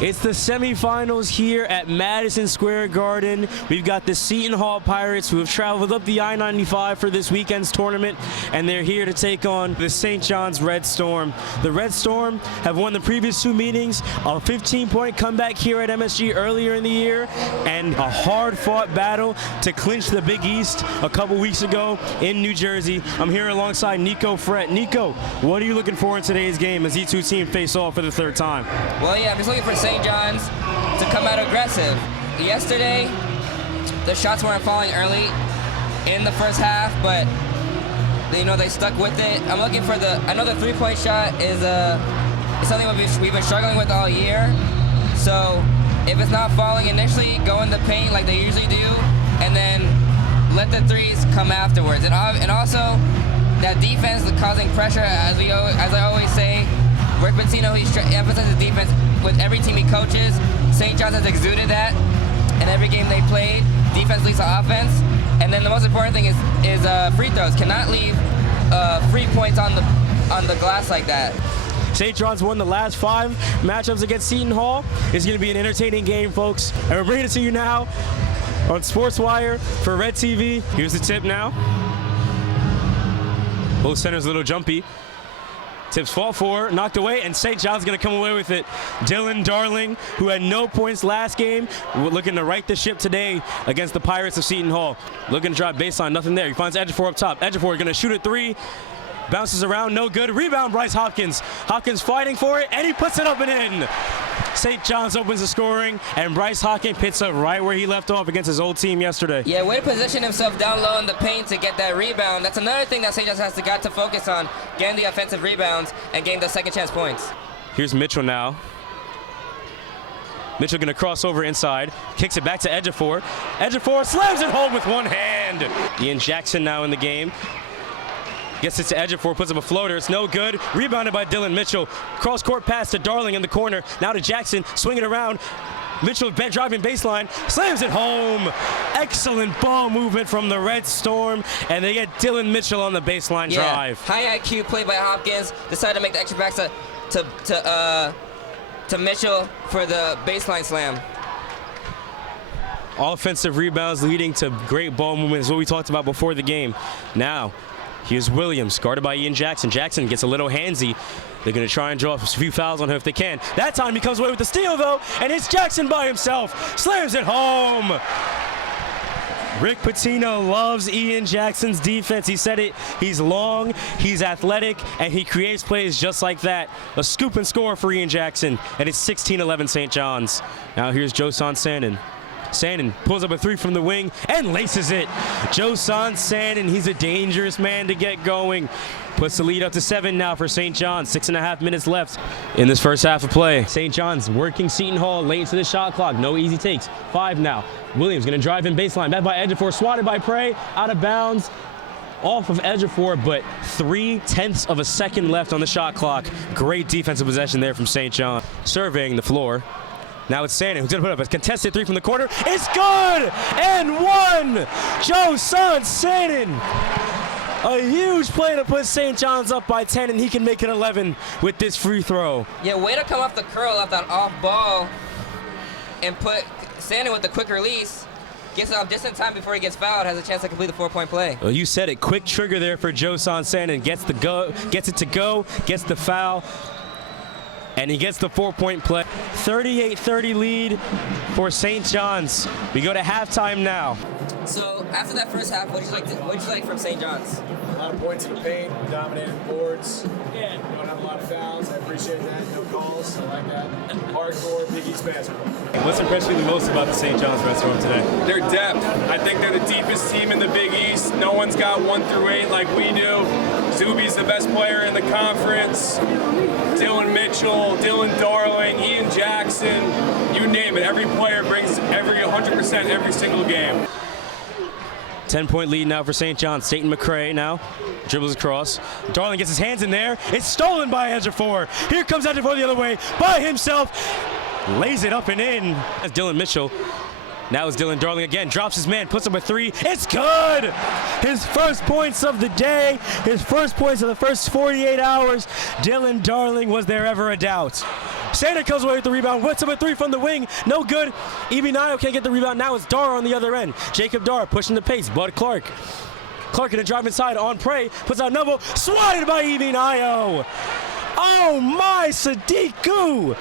It's the semifinals here at Madison Square Garden. We've got the Seton Hall Pirates who have traveled up the I-95 for this weekend's tournament, and they're here to take on the St. John's Red Storm. The Red Storm have won the previous two meetings, a 15-point comeback here at MSG earlier in the year, and a hard-fought battle to clinch the Big East a couple weeks ago in New Jersey. I'm here alongside Nico, Frett. Nico, what are you looking for in today's game as these two teams face off for the third time? Well, yeah, I'm just looking for St. John's to come out aggressive. Yesterday, the shots weren't falling early in the first half, but they stuck with it. I'm looking for I know the three-point shot is something we've been struggling with all year. So if it's not falling initially, go in the paint like they usually do, and then let the threes come afterwards. And also that defense causing pressure, as I always say. Rick Pitino, he emphasizes defense with every team he coaches. St. John's has exuded that in every game they played. Defense leads to offense. And then the most important thing is free throws. Cannot leave free points on the glass like that. St. John's won the last 5 matchups against Seton Hall. It's going to be an entertaining game, folks. And we're bringing it to you now on Sports Wire for WRED-TV. Here's the tip now. Both centers a little jumpy. Tips fall for, knocked away, and St. John's going to come away with it. Dylan Darling, who had no points last game, looking to right the ship today against the Pirates of Seton Hall. Looking to drive baseline, nothing there. He finds Ejiofor up top. Ejiofor going to shoot a 3. Bounces around, no good. Rebound, Bryce Hopkins. Hopkins fighting for it, and he puts it up and in. St. John's opens the scoring, and Bryce Hopkins picks up right where he left off against his old team yesterday. Yeah, way to position himself down low in the paint to get that rebound. That's another thing that St. John's has got to focus on, getting the offensive rebounds and getting the second chance points. Here's Mitchell now. Mitchell going to cross over inside, kicks it back to Ejiofor. Ejiofor slams it home with one hand. Ian Jackson now in the game. Gets it to Ejiofor, puts up a floater. It's no good. Rebounded by Dylan Mitchell. Cross-court pass to Darling in the corner. Now to Jackson, swinging around. Mitchell driving baseline, slams it home. Excellent ball movement from the Red Storm, and they get Dylan Mitchell on the baseline drive. High IQ play by Hopkins. Decided to make the extra pass to Mitchell for the baseline slam. Offensive rebounds leading to great ball movement is what we talked about before the game. Now, here's Williams, guarded by Ian Jackson. Jackson gets a little handsy. They're going to try and draw a few fouls on him if they can. That time he comes away with the steal, though, and it's Jackson by himself. Slams it home. Rick Pitino loves Ian Jackson's defense. He said it. He's long, he's athletic, and he creates plays just like that. A scoop and score for Ian Jackson, and it's 16-11 St. John's. Now here's Josan Sandin. Sandin pulls up a 3 from the wing and laces it. Josan Sandin, he's a dangerous man to get going. Puts the lead up to 7 now for St. John's. 6.5 minutes left in this first half of play. St. John's working Seton Hall late into the shot clock. No easy takes. 5 now. Williams going to drive in baseline. Back by Ejiofor. Swatted by Prey. Out of bounds. Off of Ejiofor, but 0.3 of a second left on the shot clock. Great defensive possession there from St. John. Surveying the floor. Now it's Sandin, who's going to put up a contested 3 from the corner. It's good! And 1! Josan Sandin. A huge play to put St. John's up by 10, and he can make it 11 with this free throw. Yeah, way to come off the curl off that off ball and put Sandin with the quick release. Gets it off just in time before he gets fouled, has a chance to complete the 4-point play. Well, you said it. Quick trigger there for Josan Sandin. Gets it to go, gets the foul. And he gets the 4-point play. 38-30 lead for St. John's. We go to halftime now. So after that first half, what'd you like from St. John's? A lot of points in the paint, dominated boards. Yeah. Don't have a lot of fouls. I appreciate that. No calls. I like that. Hardcore Big East basketball. What's impressed you the most about the St. John's Red Storm today? Their depth. I think they're the deepest team in the Big East. No one's got 1 through 8 like we do. Zuby's the best player in the conference. Dylan Mitchell, Dylan Darling, Ian Jackson, you name it. Every player brings 100% every single game. 10-point lead now for St. John's. Staten McCray now dribbles across. Darling gets his hands in there. It's stolen by Ejiofor. Here comes Ejiofor the other way by himself. Lays it up and in. That's Dylan Mitchell. Now it's Dylan Darling again. Drops his man, puts up a 3. It's good! His first points of the day. His first points of the first 48 hours. Dylan Darling, was there ever a doubt? Sander comes away with the rebound. What's up a 3 from the wing? No good. Evie Nio can't get the rebound. Now it's Dara on the other end. Jacob Dara pushing the pace. Bud Clark. Clark in the drive inside on Prey. Puts out Novo. Swatted by Evie Nio. Oh my, Sadiq Gu.